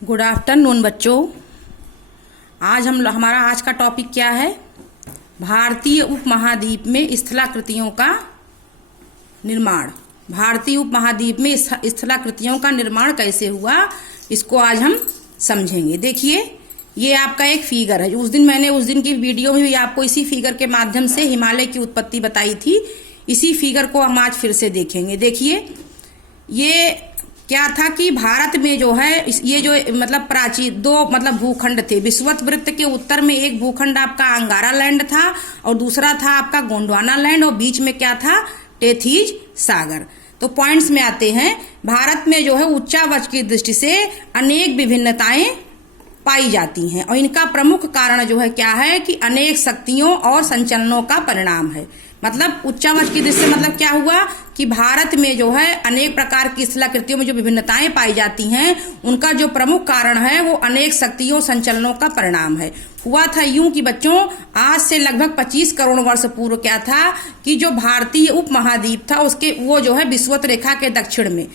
Good afternoon बच्चों। हमारा आज का टॉपिक क्या है? भारतीय उपमहाद्वीप में स्थलाकृतियों का निर्माण। भारतीय उपमहाद्वीप में स्थलाकृतियों का निर्माण कैसे हुआ, इसको आज हम समझेंगे। देखिए, ये आपका एक फिगर है। उस दिन की वीडियो में भी आपको इसी फिगर के माध्यम से हिमालय की उत्पत्ति बताई थी। इसी फिगर को हम आज फिर से देखेंगे। देखिए, ये क्या था कि भारत में जो है ये जो प्राचीन दो भूखंड थे। विषुवत वृत्त के उत्तर में एक भूखंड आपका अंगारा लैंड था और दूसरा था आपका गोंडवाना लैंड, और बीच में क्या था? टेथीज सागर। तो पॉइंट्स में आते हैं। भारत में जो है उच्चावच की दृष्टि से अनेक विभिन्नताएं पाई जाती हैं, और इनका प्रमुख कारण जो है क्या है कि अनेक शक्तियों और संचलनों का परिणाम है। उच्चावच की दृष्टि से क्या हुआ कि भारत में जो है अनेक प्रकार की स्थलाकृतियों में जो विभिन्नताएं पाई जाती हैं, उनका जो प्रमुख कारण है वो अनेक शक्तियों संचलनों का परिणाम है। हुआ था यूं कि बच्चों, आज से लगभग 25 करोड़ वर्ष पूर्व क्या था कि जो भारतीय उपमहाद्वीप था उसके वो जो है विषुवत रेखा के दक्षिण में,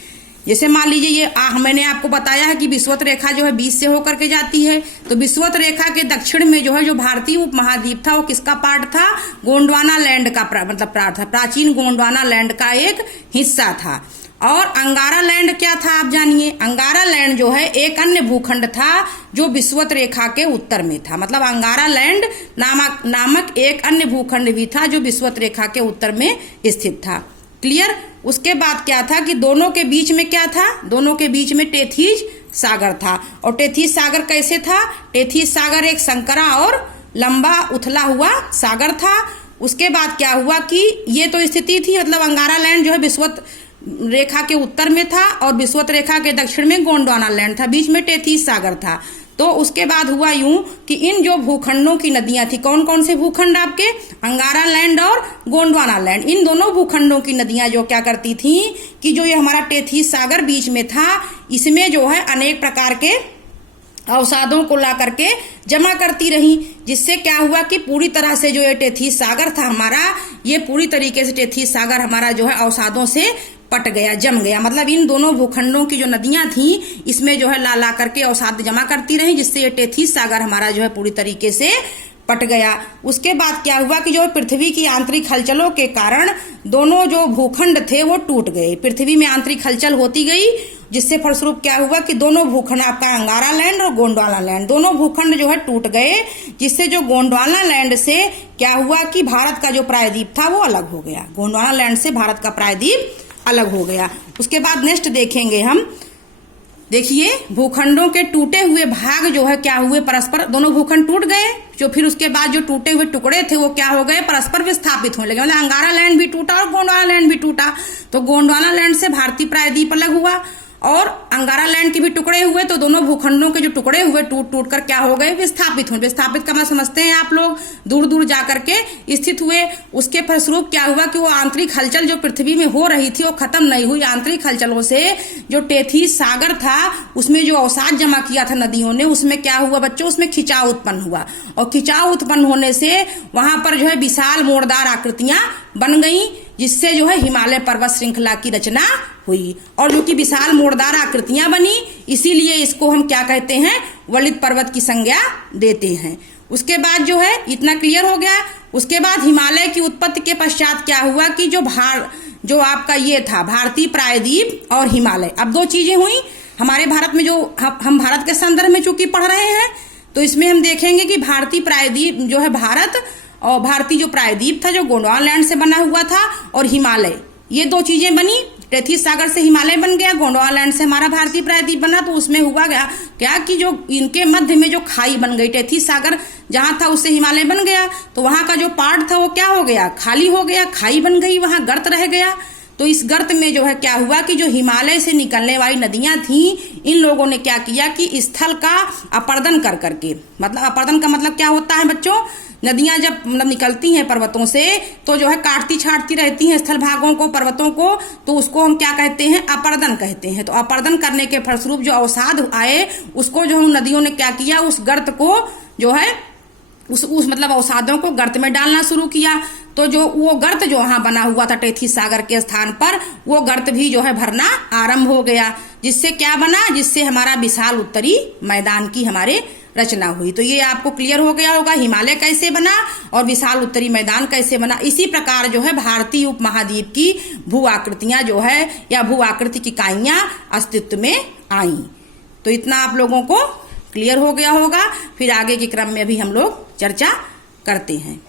जैसे मान लीजिए ये मैंने आपको बताया है कि विषुवत रेखा जो है 20 से होकर के जाती है। तो विषुवत रेखा के दक्षिण में जो है जो भारतीय उपमहाद्वीप था वो किसका पार्ट था? गोंडवाना लैंड का पार्ट था। प्राचीन गोंडवाना लैंड का एक हिस्सा था। और अंगारा लैंड क्या था आप जानिए। अंगारा लैंड जो है एक अन्य भूखंड था जो विषुवत रेखा के उत्तर में था। अंगारा लैंड नामक एक अन्य भूखंड भी था जो विषुवत रेखा के उत्तर में स्थित था। क्लियर? उसके बाद क्या था कि दोनों के बीच में क्या था? दोनों के बीच में टेथीज सागर था। और टेथीज सागर कैसे था? टेथीज सागर एक संकरा और लंबा उथला हुआ सागर था। उसके बाद क्या हुआ कि ये तो स्थिति थी, अंगारा लैंड जो है विषुवत रेखा के उत्तर में था और विषुवत रेखा के दक्षिण में गोंडवाना लैंड था, बीच में टेथीज सागर था। तो उसके बाद हुआ यूं कि इन जो भूखंडों की नदियां थी, कौन कौन से भूखंड आपके? अंगारा लैंड और गोंडवाना लैंड। इन दोनों भूखंडों की नदियां जो क्या करती थी कि जो ये हमारा टेथीज सागर बीच में था, इसमें जो है अनेक प्रकार के अवसादों को ला करके जमा करती रही, जिससे क्या हुआ कि पूरी तरह से जो ये टेथीज सागर था हमारा, ये पूरी तरीके से टेथीज सागर हमारा जो है अवसादों से पट गया, जम गया। इन दोनों भूखंडों की जो नदियां थी इसमें जो है ला करके अवसाद जमा करती रही, जिससे ये टेथीज सागर हमारा जो है पूरी तरीके से पट गया। उसके बाद क्या हुआ कि जो पृथ्वी की आंतरिक हलचलों के कारण दोनों जो भूखंड थे वो टूट गए। पृथ्वी में आंतरिक हलचल होती गई, जिससे फलस्वरूप क्या हुआ कि दोनों भूखंड आपका अंगारा लैंड और गोंडवाना लैंड, दोनों भूखंड जो है टूट गए, जिससे जो गोंडवाना लैंड से क्या हुआ कि भारत का जो प्रायद्वीप था वो अलग हो गया। गोंडवाना लैंड से भारत का प्रायद्वीप अलग हो गया। उसके बाद नेक्स्ट देखेंगे हम। देखिए, भूखंडों के टूटे हुए भाग जो है क्या हुए? परस्पर दोनों भूखंड टूट गए, जो फिर उसके बाद जो टूटे हुए टुकड़े थे वो क्या हो गए? परस्पर विस्थापित होने लगे। अंगारा लैंड भी टूटा और गोंडवाना लैंड भी टूटा। तो गोंडवाना लैंड से भारतीय प्रायद्वीप अलग हुआ और अंगारा लैंड के भी टुकड़े हुए। तो दोनों भूखंडों के जो टुकड़े हुए टूट टूट कर क्या हो गए? विस्थापित हुए। विस्थापित का मतलब समझते हैं आप लोग, दूर दूर जाकर के स्थित हुए। उसके फलस्वरूप क्या हुआ कि वो आंतरिक हलचल जो पृथ्वी में हो रही थी वो खत्म नहीं हुई। आंतरिक हलचलों से जो टेथीज सागर था उसमें जो अवसाद जमा किया था नदियों ने, उसमें क्या हुआ बच्चों? उसमें खिंचाव उत्पन्न हुआ, और खिंचाव उत्पन्न होने से वहां पर जो है विशाल मोड़दार आकृतियां बन गई, जिससे जो है हिमालय पर्वत श्रृंखला की रचना हुई। और जो कि विशाल मोड़दार आकृतियां बनी, इसीलिए इसको हम क्या कहते हैं? वलित पर्वत की संज्ञा देते हैं। उसके बाद जो है इतना क्लियर हो गया। उसके बाद हिमालय की उत्पत्ति के पश्चात क्या हुआ कि जो आपका ये था भारतीय प्रायद्वीप और हिमालय, अब दो चीजें हुई हमारे भारत में। जो हम भारत के संदर्भ में चूंकि पढ़ रहे हैं, तो इसमें हम देखेंगे कि भारतीय प्रायद्वीप जो है भारत, और भारतीय जो प्रायद्वीप था जो गोंडवाना लैंड से बना हुआ था, और हिमालय, ये दो चीजें बनी। टेथीज सागर से हिमालय बन गया, गोंडवाना लैंड से हमारा भारतीय प्रायद्वीप बना। तो उसमें हुआ क्या कि जो इनके मध्य में जो खाई बन गई, टेथीज सागर जहां था उससे हिमालय बन गया, तो वहां का जो पार्ट था वो क्या हो गया? खाली हो गया, खाई बन गई, वहां गर्त रह गया। तो इस गर्त में जो है क्या हुआ कि जो हिमालय से निकलने वाली नदियां थी, इन लोगों ने क्या किया कि स्थल का अपर्दन कर करके, अपर्दन का मतलब क्या होता है बच्चों? नदियां जब निकलती हैं पर्वतों से तो जो है काटती छाटती रहती हैं स्थल भागों को, पर्वतों को, तो उसको हम क्या कहते हैं? अपर्दन कहते हैं। तो अपर्दन करने के फलस्वरूप जो अवसाद आए उसको जो नदियों ने क्या किया? उस गर्त को जो है उस मतलब अवसादों को गर्त में डालना शुरू किया। तो जो वो गर्त जो वहां बना हुआ था टेथीस सागर के स्थान पर, वो गर्त भी जो है भरना आरंभ हो गया। जिससे क्या बना, जिससे हमारा विशाल उत्तरी मैदान की हमारे रचना हुई। तो ये आपको क्लियर हो गया होगा हिमालय कैसे बना और विशाल उत्तरी मैदान कैसे बना। इसी प्रकार जो है भारतीय उपमहाद्वीप की भू आकृतियां जो है या भू आकृतिक इकाइयां अस्तित्व में आई। तो इतना आप लोगों को क्लियर हो गया होगा। फिर आगे के क्रम में भी हम लोग चर्चा करते हैं।